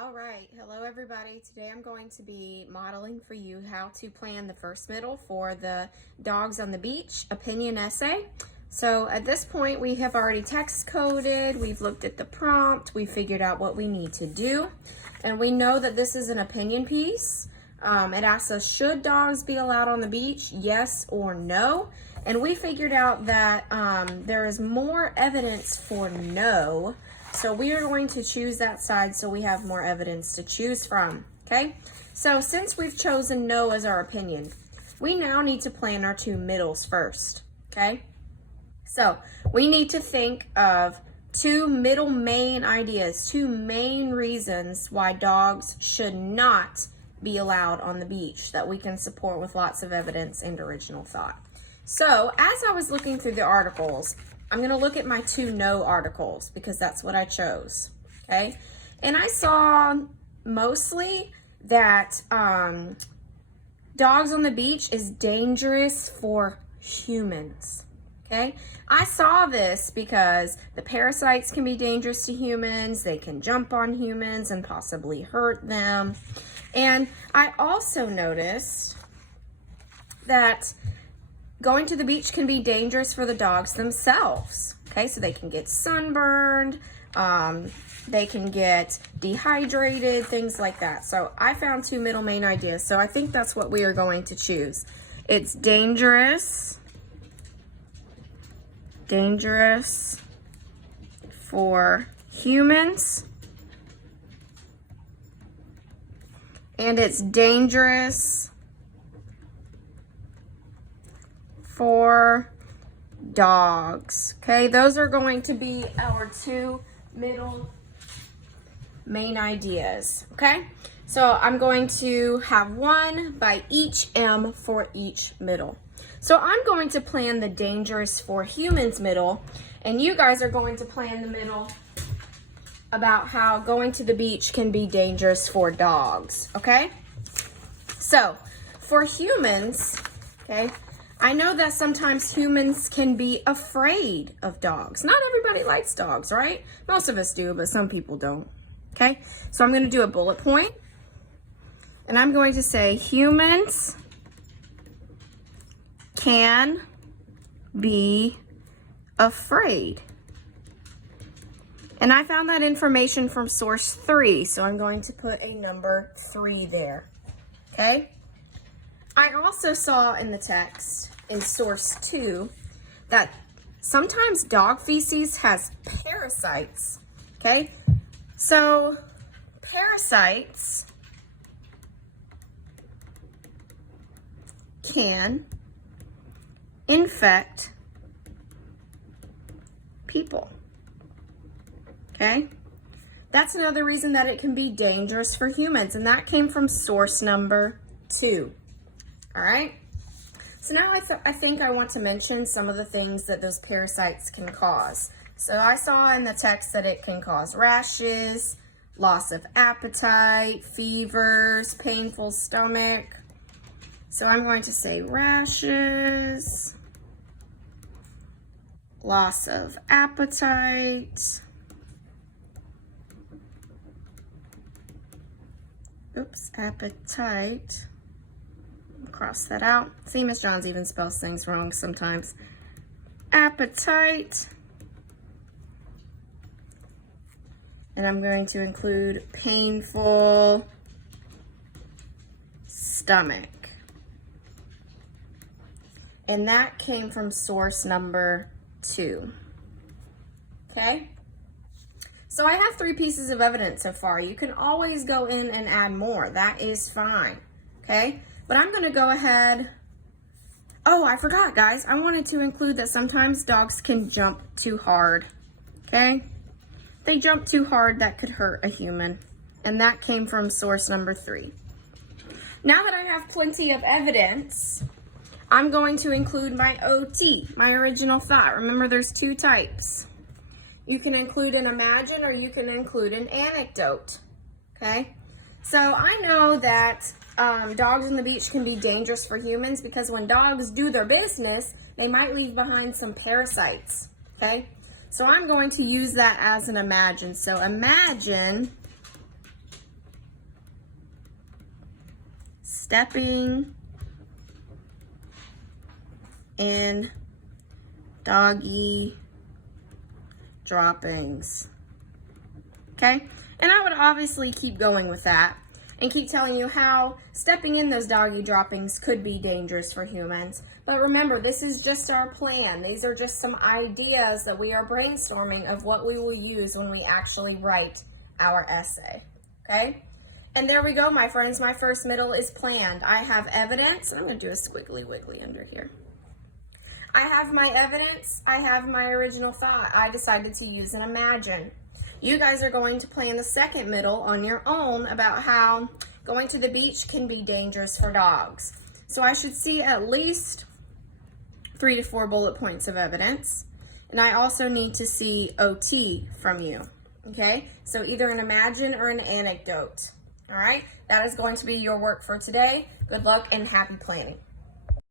All right, hello everybody. Today I'm going to be modeling for you how to plan the first middle for the Dogs on the Beach opinion essay. So at this point we have already text coded, we've looked at the prompt, we figured out what we need to do, and we know that this is an opinion piece. It asks us, should dogs be allowed on the beach, yes or no? And we figured out that there is more evidence for no. So we are going to choose that side so we have more evidence to choose from, okay? So since we've chosen no as our opinion, we now need to plan our two middles first, okay? So we need to think of two middle main ideas, two main reasons why dogs should not be allowed on the beach that we can support with lots of evidence and original thought. So as I was looking through the articles, I'm going to look at my two no articles because that's what I chose, okay? And I saw mostly that dogs on the beach is dangerous for humans, okay? I saw this because the parasites can be dangerous to humans, they can jump on humans and possibly hurt them. And I also noticed that going to the beach can be dangerous for the dogs themselves, okay? So they can get sunburned, they can get dehydrated, things like that. So I found two middle main ideas. So I think that's what we are going to choose. It's dangerous for humans, and it's dangerous for dogs. Okay, those are going to be our two middle main ideas. Okay, so I'm going to have one by each M for each middle. So I'm going to plan the dangerous for humans middle, and you guys are going to plan the middle about how going to the beach can be dangerous for dogs. Okay, so for humans, okay, I know that sometimes humans can be afraid of dogs. Not everybody likes dogs, right? Most of us do, but some people don't. Okay, so I'm going to do a bullet point, and I'm going to say humans can be afraid. And I found that information from source 3, so I'm going to put a number 3 there. Okay? I also saw in the text in source 2 that sometimes dog feces has parasites, okay? So parasites can infect people, okay? That's another reason that it can be dangerous for humans, and that came from source number 2. All right, so now I think I want to mention some of the things that those parasites can cause. So I saw in the text that it can cause rashes, loss of appetite, fevers, painful stomach. So I'm going to say rashes, loss of appetite, appetite. Cross that out. See, Miss Johns even spells things wrong sometimes. Appetite. And I'm going to include painful stomach. And that came from source number 2. Okay? So I have 3 pieces of evidence so far. You can always go in and add more. That is fine. Okay? But I'm going to go ahead. Oh, I forgot, guys. I wanted to include that sometimes dogs can jump too hard. Okay? They jump too hard, that could hurt a human. And that came from source number 3. Now that I have plenty of evidence, I'm going to include my OT, my original thought. Remember, there's 2 types. You can include an imagine or you can include an anecdote. Okay? So I know that dogs on the beach can be dangerous for humans because when dogs do their business, they might leave behind some parasites, okay? So I'm going to use that as an imagine. So imagine stepping in doggy droppings. Okay? And I would obviously keep going with that and keep telling you how stepping in those doggy droppings could be dangerous for humans. But remember, this is just our plan. These are just some ideas that we are brainstorming of what we will use when we actually write our essay. Okay? And there we go, my friends. My first middle is planned. I have evidence. I'm going to do a squiggly wiggly under here. I have my evidence. I have my original thought. I decided to use an imagine. You guys are going to plan the second middle on your own about how going to the beach can be dangerous for dogs. So I should see at least 3 to 4 bullet points of evidence. And I also need to see OT from you. Okay? So either an imagine or an anecdote. All right? That is going to be your work for today. Good luck and happy planning.